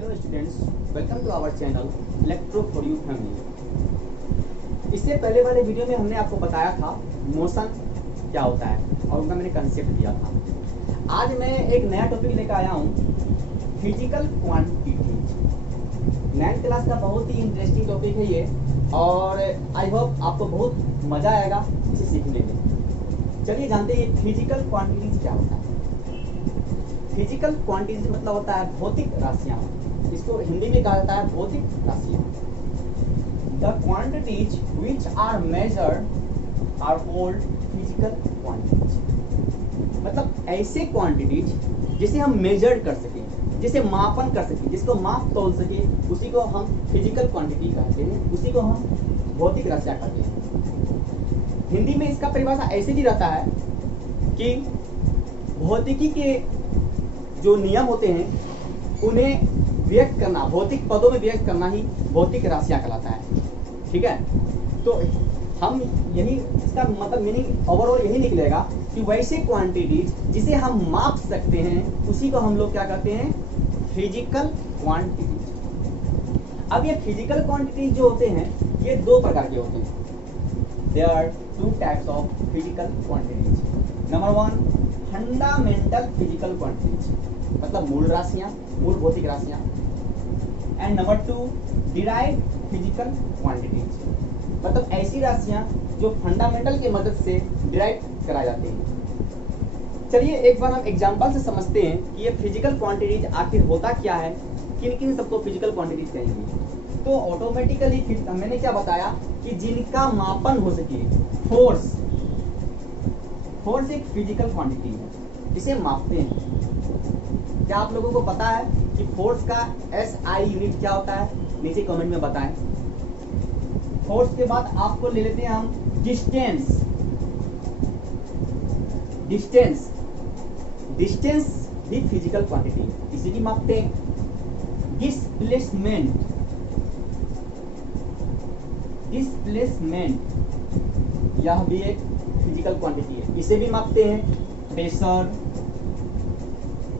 Hello students, welcome to our channel electro for you family. इससे पहले वाले video में हमने आपको बताया था मोशन क्या होता है और उनका मैंने कंसेप्ट दिया था। आज मैं एक नया टॉपिक लेकर आया हूँ, फिजिकल क्वांटिटीज। 9th क्लास का बहुत ही इंटरेस्टिंग टॉपिक है ये और आई होप आपको बहुत मज़ा आएगा इसे सीखने में। चलिए जानते हैं ये फिजिकल क्वांटिटीज क्या होता है। फिजिकल क्वांटिटीज मतलब होता है भौतिक राशियां। इसको हिंदी में कहा जाता है भौतिक राशियां। The quantities which are measured are called physical quantities. मतलब ऐसे क्वांटिटीज जिसे हम मेजर कर सकें, जिसे मापन कर सकें, जिसको माप तोल सके, उसी को हम फिजिकल क्वांटिटी कहते हैं, उसी को हम भौतिक राशियां कहते हैं। हिंदी में इसका परिभाषा ऐसे भी रहता है कि भौतिकी के जो नियम होते हैं उन्हें व्यक्त करना, भौतिक पदों में व्यक्त करना ही भौतिक राशियां कहलाता है। ठीक है, तो हम यही इसका मतलब मीनिंग ओवरऑल यही निकलेगा कि वैसे क्वांटिटीज जिसे हम माप सकते हैं उसी को हम लोग क्या कहते हैं, फिजिकल क्वांटिटीज। अब ये फिजिकल क्वांटिटीज जो होते हैं ये दो प्रकार के होते हैं। There are two types of physical quantities. Number 1, fundamental physical quantities, मतलब मूल राशियां, मूल भौतिक राशियां। And number 2, derived physical quantities, मतलब ऐसी राशियां जो फंडामेंटल की मदद से डिराइव कराई जाती हैं। चलिए एक बार हम एग्जांपल से समझते हैं कि ये फिजिकल क्वांटिटीज आखिर होता क्या है, किन किन सबको फिजिकल क्वांटिटीज कहेंगे। तो ऑटोमेटिकली मैंने क्या बताया कि जिनका मापन हो सके, फोर्स एक फिजिकल क्वांटिटी है जिसे मापते हैं। क्या आप लोगों को पता है कि फोर्स का SI यूनिट क्या होता है? नीचे कमेंट में बताएं। फोर्स के बाद आपको ले लेते हैं हम डिस्टेंस। डिस्टेंस भी फिजिकल क्वांटिटी है, इसे भी मापते हैं। डिस्प्लेसमेंट यह भी एक फिजिकल क्वांटिटी है, इसे भी मापते हैं।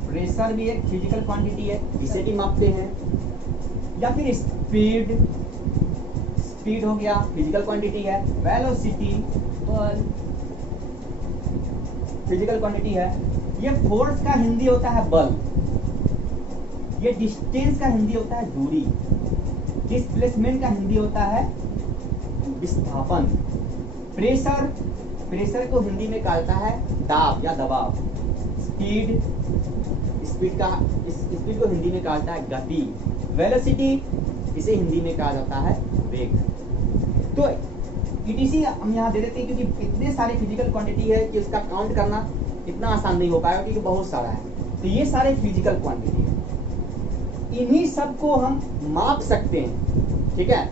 प्रेशर भी एक फिजिकल क्वांटिटी है, इसे भी मापते हैं। या फिर स्पीड हो गया, फिजिकल क्वांटिटी है। वेलोसिटी फिजिकल क्वांटिटी है। ये फोर्स का हिंदी होता है बल, ये डिस्टेंस का हिंदी होता है दूरी, डिस्प्लेसमेंट का हिंदी होता है विस्थापन। प्रेशर को हिंदी में कहा जाता है दाब या दबाव। स्पीड को हिंदी में कहा जाता है गति। वेलोसिटी इसे हिंदी में कहा जाता है वेग। तो ETC हम यहाँ दे देते हैं क्योंकि इतने सारे फिजिकल क्वांटिटी है कि उसका काउंट करना इतना आसान नहीं हो पाएगा क्योंकि बहुत सारा है। तो ये सारे फिजिकल क्वांटिटी है, इन्हीं सबको हम माप सकते हैं। ठीक है,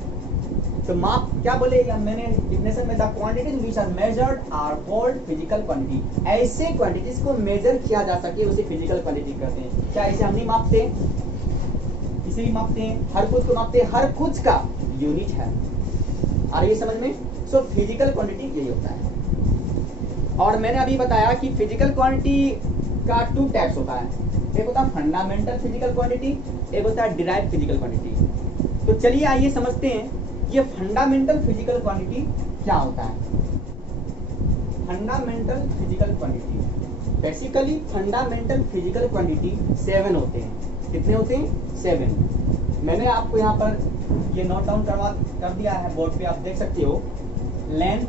तो माप क्या बोले मैंने डिफिनेशन में, the quantities which are measured are called physical quantity. ऐसे क्वांटिटीज को मेजर किया जा सके उसे फिजिकल क्वांटिटी कहते हैं। क्या इसे हम नहीं मापते? इसे भी मापते हैं, हर कुछ को मापते हैं, हर कुछ का यूनिट है। आ रही है समझ में? सो फिजिकल क्वांटिटी यही होता है। और मैंने अभी बताया कि फिजिकल क्वांटिटी का 2 टाइप्स होता है। एक होता है फंडामेंटल फिजिकल क्वांटिटी, एक होता है डिराइव्ड फिजिकल क्वांटिटी। तो चलिए आइए समझते हैं ये फंडामेंटल फिजिकल क्वांटिटी क्या होता है। Fundamental physical quantity, basically fundamental physical quantity 7 होते हैं। कितने होते हैं? 7। मैंने आपको यहाँ पर ये नोट डाउन कर दिया है बोर्ड पे, आप देख सकते हो। Length,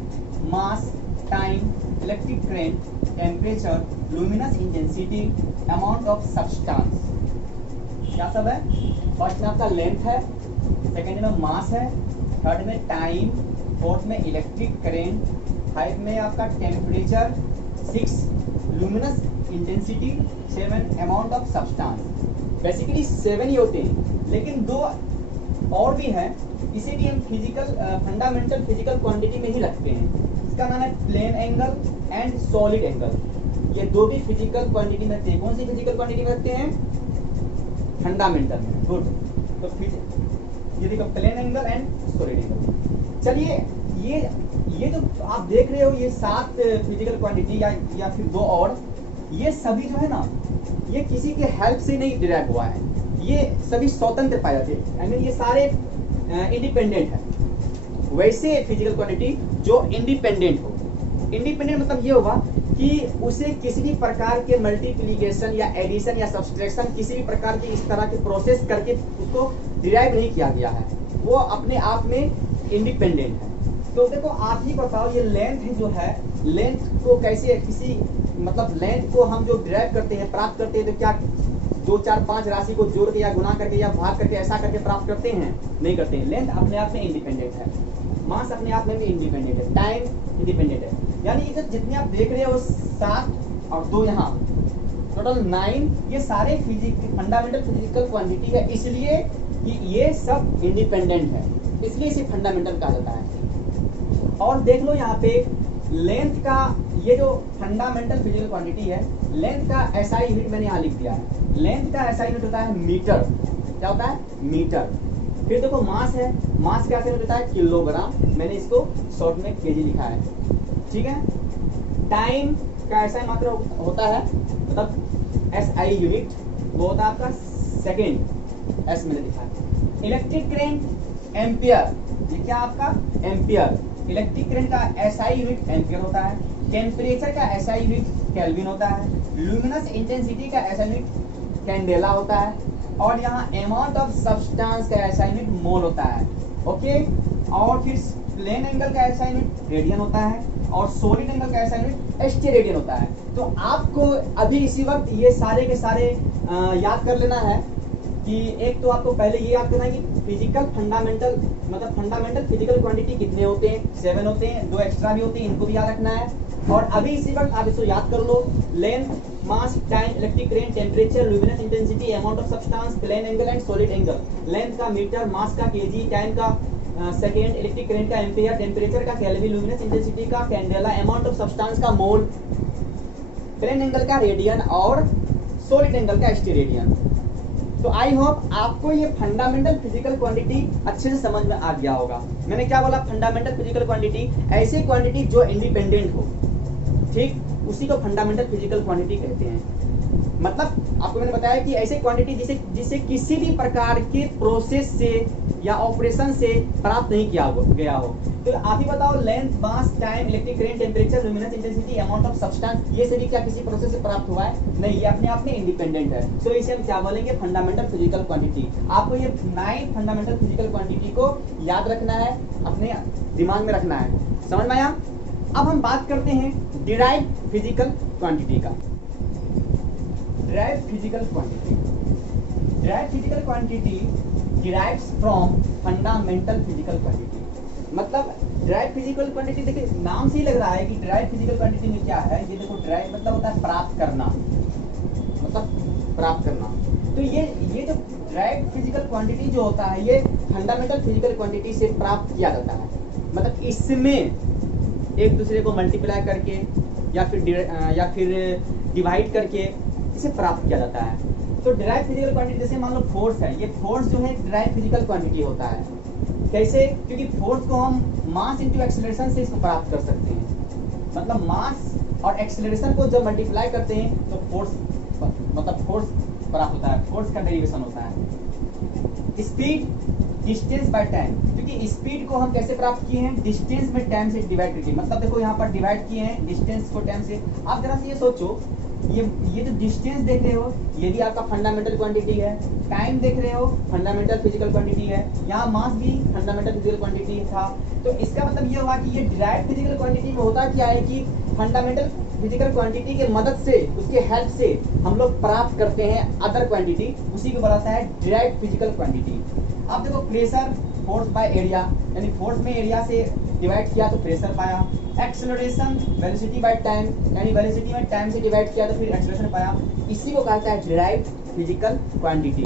mass, time, electric current, temperature, luminous intensity, amount of substance. क्या सब है? फर्स्ट में आपका लेंथ है, सेकेंड में मास है, थर्ड में टाइम, फोर्थ में इलेक्ट्रिक करंट, 5 में आपका temperature, 6 luminous intensity, 7 amount of substance. Basically 7 ही होते हैं, लेकिन 2 और भी हैं, इसे भी हम फंडामेंटल फिजिकल क्वांटिटी में ही रखते हैं। इसका नाम है plane angle and solid angle. ये 2 भी फिजिकल क्वांटिटी में रखते हैं। कौन सी फिजिकल क्वांटिटी में रखते हैं? फंडामेंटल में। गुड। तो ये देखो plane angle and solid angle. चलिए ये जो आप देख रहे हो ये 7 फिजिकल क्वांटिटी या फिर 2 और, ये सभी जो है ना, ये किसी के हेल्प से नहीं डिराइव हुआ है। ये सभी स्वतंत्र पाए जाते हैं, आई मीन ये सारे इंडिपेंडेंट है। वैसे फिजिकल क्वांटिटी जो इंडिपेंडेंट हो, इंडिपेंडेंट मतलब ये होगा कि उसे किसी भी प्रकार के मल्टीप्लिकेशन या एडिशन या सब्सट्रैक्शन किसी भी प्रकार की इस तरह के प्रोसेस करके उसको डिराइव नहीं किया गया है, वो अपने आप में इंडिपेंडेंट है। तो देखो आप ही बताओ, ये लेंथ जो है, लेंथ को कैसे किसी मतलब लेंथ को हम जो डिराइव करते हैं, प्राप्त करते हैं, तो क्या 2 4 5 राशि को जोड़ के या गुना करके या भाग करके ऐसा करके प्राप्त करते हैं? नहीं करते हैं। लेंथ अपने आप में इंडिपेंडेंट है, मास अपने आप में भी इंडिपेंडेंट है, टाइम इंडिपेंडेंट है। यानी ये जितने आप देख रहे हो 7 और 2 यहाँ टोटल 9, ये सारे फंडामेंटल फिजिकल क्वांटिटी है, इसलिए कि ये सब इंडिपेंडेंट है, इसलिए इसे फंडामेंटल कहा जाता है। और देख लो यहाँ पे लेंथ का, ये जो फंडामेंटल फिजिकल क्वांटिटी है, लेंथ का एसआई यूनिट मैंने यहाँ लिख दिया है। लेंथ का एसआई यूनिट होता है मीटर। क्या होता है? मीटर। फिर देखो मास है, मास का एसआई यूनिट होता है किलोग्राम, मैंने इसको शॉर्ट में केजी लिखा है, ठीक है। टाइम का एसआई मात्र होता है, मतलब एसआई यूनिट वो होता है आपका सेकेंड, एस मैंने लिखा है। इलेक्ट्रिक करंट एम्पियर, ये क्या आपका एम्पियर। इलेक्ट्रिक करंट का एसआई यूनिट एम्पियर होता है। टेम्परेचर का एसआई यूनिट केल्विन होता है। लुमिनस इंटेंसिटी का एसआई यूनिट कैंडेला होता है। और यहाँ अमाउंट ऑफ सब्सटेंस का एसआई यूनिट मोल होता है, ओके। और फिर प्लेन एंगल का एसआई यूनिट रेडियन होता है, और सॉलिड एंगल का एसआई यूनिट एसटी रेडियन होता है। तो आपको अभी इसी वक्त ये सारे के सारे याद कर लेना है कि एक तो आपको पहले ये याद करना है कि फिजिकल फंडामेंटल मतलब फंडामेंटल फिजिकल क्वांटिटी कितने होते हैं, 7 होते हैं, 2 एक्स्ट्रा भी होते हैं, इनको भी याद रखना है। और अभी इसी वक्त आप इसको याद कर लो, length, mass, time, electric current, temperature, luminous intensity, amount of substance, plane angle and solid angle. Length का मीटर, मास का केजी, टाइम का सेकेंड, इलेक्ट्रिक करंट का एम्पियर, टेम्परेचर का केल्विन, लुमिनस इंटेंसिटी का कैंडेला, अमाउंट ऑफ सब्सटेंस का mole, plane angle का radian और solid angle का स्टेरेडियन। तो आई होप आपको ये फंडामेंटल फिजिकल क्वांटिटी अच्छे से समझ में आ गया होगा। मैंने क्या बोला? फंडामेंटल फिजिकल क्वांटिटी ऐसी क्वांटिटी जो इंडिपेंडेंट हो, ठीक, उसी को फंडामेंटल फिजिकल क्वांटिटी कहते हैं। मतलब आपको मैंने बताया कि ऐसे क्वांटिटी जिसे किसी भी प्रकार के प्रोसेस से या ऑपरेशन से प्राप्त नहीं किया गया हो। तो आप ही बताओ, length, mass, time, electric current, temperature, luminous intensity, amount of substance, ये सभी क्या किसी प्रोसेस से प्राप्त हुआ है? नहीं, ये अपने आप में इंडिपेंडेंट है। तो इसे हम क्या बोलेंगे? Fundamental physical quantity. आपको ये 9 फंडामेंटल फिजिकल क्वांटिटी को याद रखना है, अपने दिमाग में रखना है। समझ में आया? अब हम बात करते हैं डिराइव फिजिकल क्वांटिटी का। Derive physical quantity, derive physical quantity derives from fundamental physical quantity. मतलब डिराइव फिजिकल क्वांटिटी, देखिए नाम से ही लग रहा है कि डिराइव फिजिकल क्वांटिटी में क्या है। ये देखो, डिराइव मतलब होता है प्राप्त करना, मतलब प्राप्त करना। तो ये जो डिराइव फिजिकल क्वांटिटी जो होता है, ये फंडामेंटल फिजिकल क्वांटिटी से प्राप्त किया जाता है। मतलब इसमें एक दूसरे को मल्टीप्लाई करके या फिर डिवाइड करके इसे प्राप्त किया जाता है। तो डिराइव फिजिकल क्वांटिटी, जैसे मान लो फोर्स है, ये फोर्स जो है डिराइव फिजिकल क्वांटिटी होता है। कैसे? क्योंकि फोर्स को हम मास इंटू एक्सेलरेशन से इसको प्राप्त कर सकते हैं। मतलब मास और एक्सेलरेशन को जब मल्टीप्लाई करते हैं तो फोर्स प्राप्त होता है, फोर्स का डेरिवेशन होता है। स्पीड, डिस्टेंस बाय टाइम, क्योंकि स्पीड को हम कैसे प्राप्त किए हैं? डिस्टेंस में टाइम से डिवाइड करके। मतलब देखो यहाँ पर डिवाइड किए हैं डिस्टेंस को टाइम से। आप जरा से ये सोचो, ये जो डिस्टेंस देख रहे हो, ये भी आपका फंडामेंटल क्वांटिटी है। टाइम देख रहे हो, फंडामेंटल फिजिकल क्वांटिटी है। यहाँ मास भी फंडामेंटल फिजिकल क्वांटिटी था। तो इसका मतलब ये हुआ कि ये डिराइव फिजिकल क्वांटिटी में होता क्या है कि फंडामेंटल फिजिकल क्वांटिटी के मदद से, उसके हेल्प से हम लोग प्राप्त करते हैं अदर क्वांटिटी, उसी को बताता है डिराइव फिजिकल क्वांटिटी। अब देखो, प्रेशर फोर्स बाय एरिया, यानी फोर्स में एरिया से डिवाइड किया तो प्रेशर पाया। एक्सेलरेशन वेलोसिटी बाय टाइम, यानी वेलोसिटी में टाइम से डिवाइड किया तो फिर एक्सेलरेशन पाया। इसी को कहता है derive physical quantity.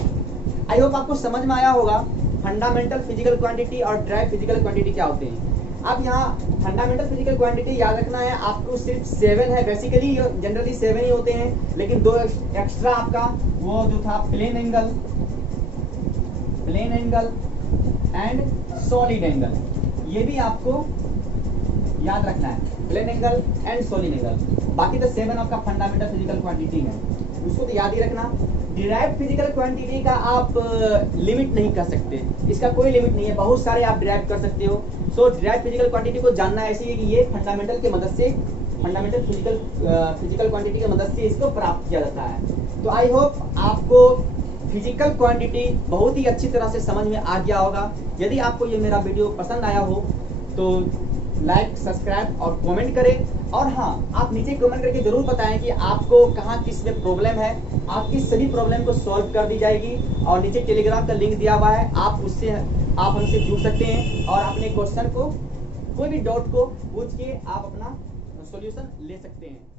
I hope आपको समझ में आया होगा फंडामेंटल फिजिकल क्वांटिटी और डिराइव फिजिकल क्वांटिटी क्या होते हैं। अब यहाँ फंडामेंटल फिजिकल क्वांटिटी याद रखना है आपको, सिर्फ 7 है। बेसिकली जनरली 7 ही होते हैं, लेकिन 2 एक्स्ट्रा आपका वो जो था plane angle and solid angle, ये भी आपको याद रखना है। Plane angle and solid angle. बाकी तो 7 आपका फंडामेंटल फिजिकल क्वांटिटी है, उसको तो याद ही रखना। डिराइव्ड फिजिकल क्वांटिटी का आप लिमिट नहीं कर सकते, इसका कोई लिमिट नहीं है, बहुत सारे आप डिराइव कर सकते हो। सो डिराइव्ड फिजिकल क्वांटिटी को जानना ऐसे है कि ये फंडामेंटल के मदद से, फंडामेंटल फिजिकल क्वांटिटी की मदद से इसको प्राप्त किया जाता है। तो आई होप आपको फिजिकल क्वांटिटी बहुत ही अच्छी तरह से समझ में आ गया होगा। यदि आपको ये मेरा वीडियो पसंद आया हो तो लाइक, सब्सक्राइब और कमेंट करें। और हाँ, आप नीचे कमेंट करके जरूर बताएं कि आपको कहाँ किस में प्रॉब्लम है, आपकी सभी प्रॉब्लम को सॉल्व कर दी जाएगी। और नीचे टेलीग्राम का लिंक दिया हुआ है, आप हमसे जुड़ सकते हैं और अपने क्वेश्चन को, कोई भी डाउट को पूछ के आप अपना सॉल्यूशन ले सकते हैं।